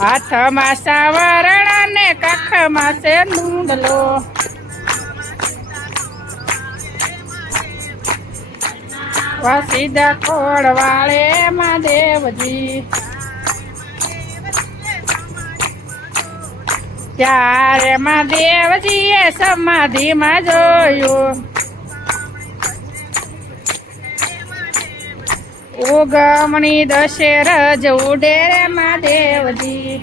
હાથમાં સાવરણ અને કાખમાં છે લુંડલો. વાસીદા ખોળ વાળે મહાદેવજી. ત્યારે મહાદેવજીએ સમાધિમાં જોયું ઉગમણી દશેરજ ઉડે રે મહાદેવજી.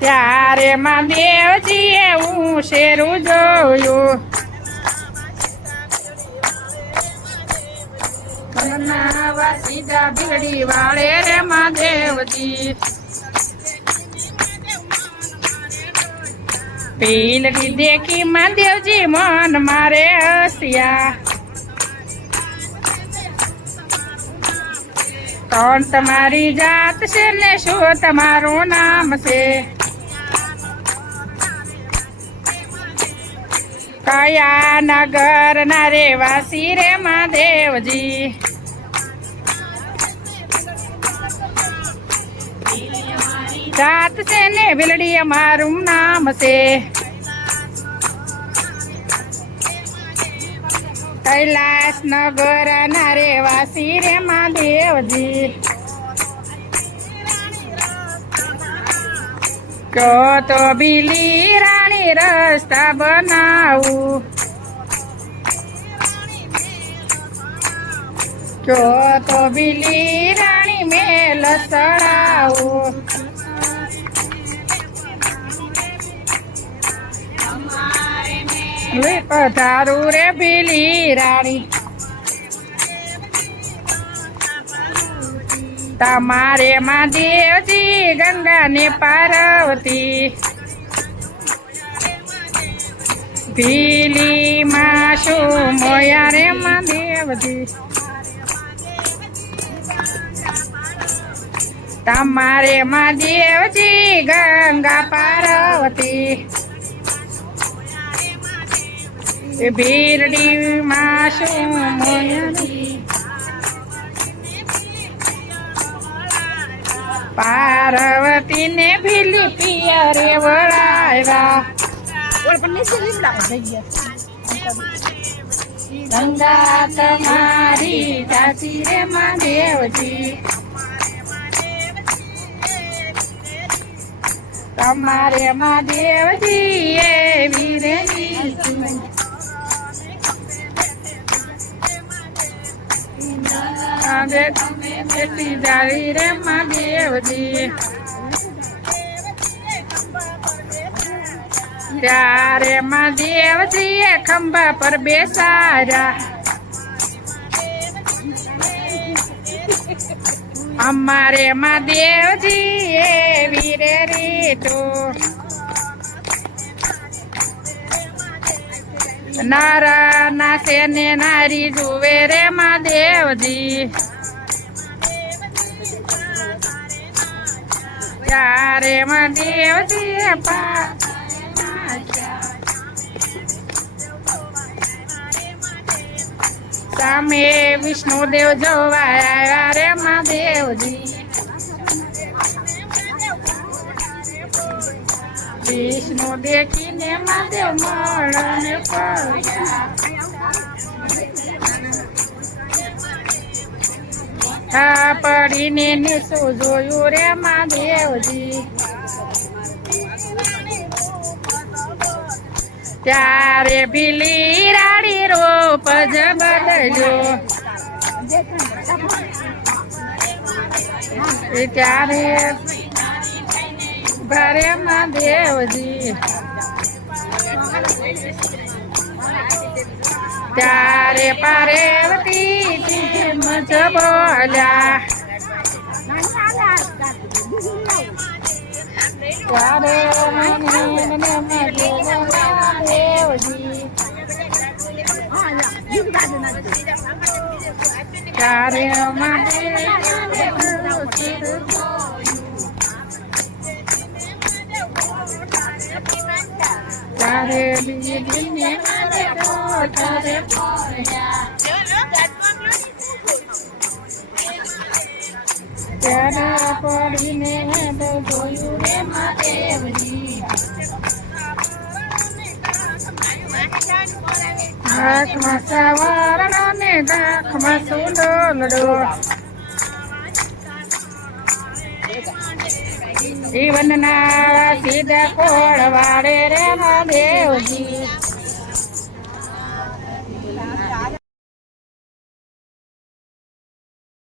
ત્યારે મહાદેવજીએ હું શેરું જોયું સીધા ભીડી વાળે રે મહાદેવજી. પીલડી દેખી મહાદેવજી મન મારે હસ્યા. કોણ તમારી જાત છે ને શું તમારું નામ છે? કયા નગર ના રેવાસી રે મહાદેવજી? જાત છે ને ભીલડી અમારું નામ છે. કૈલાસ નગર ના રેવાસી રે મહાદેવજી. કહો તો બીલી રાણી રસ્તા બનાવું. કહો તો બીલી રાણી મેલ ચડાવું. પધારું રે ભીલી રાણી તમારે મહાદેવજી ગંગા ને પાર્વતી. ભીલી માં શું મોયા રે મહાદેવજી. તમારે મહાદેવજી ગંગા પાર્વતી. ભીરડી માં શું મોયા પાર્વતી ને ભીલી પિયરે વળાવ્યા. ગંગા તમારી ચાચી રે મહાદેવજી. તમારે મહાદેવજી એવી રે જાળી રે મહાદેવજી. ત્યારે મહાદેવજીએ ખંભા પર બેસાડ્યા. અમારે મહાદેવજી એવી રે રીતો. નારા નાસે ને નારી જુએ રે મહાદેવજી. ત્યારે મહાદેવજીએ સામે વિષ્ણુદેવ જોવા આવ્યા રે મહાદેવજી. વિષ્ણુ દેખીને મહાદેવ મળને પડ્યા. પડીને નીચું જોયું રે મહાદેવજી. ત્યારે ભીલી રાણી રૂપ જ બદલ્યો. ત્યારે ભરે મહાદેવજી. ત્યારે પાર્વતી મજ બોલ્યા. ત્યારે ત્યારે ત્યારે બીજી ત્યારે પડીને જોયું રે મહાદેવજી આંખમાં સવર્ણ ને ગાંખમાં સુંદરડો જીવનના સીધા કોળ વાળે રે મહાદેવજી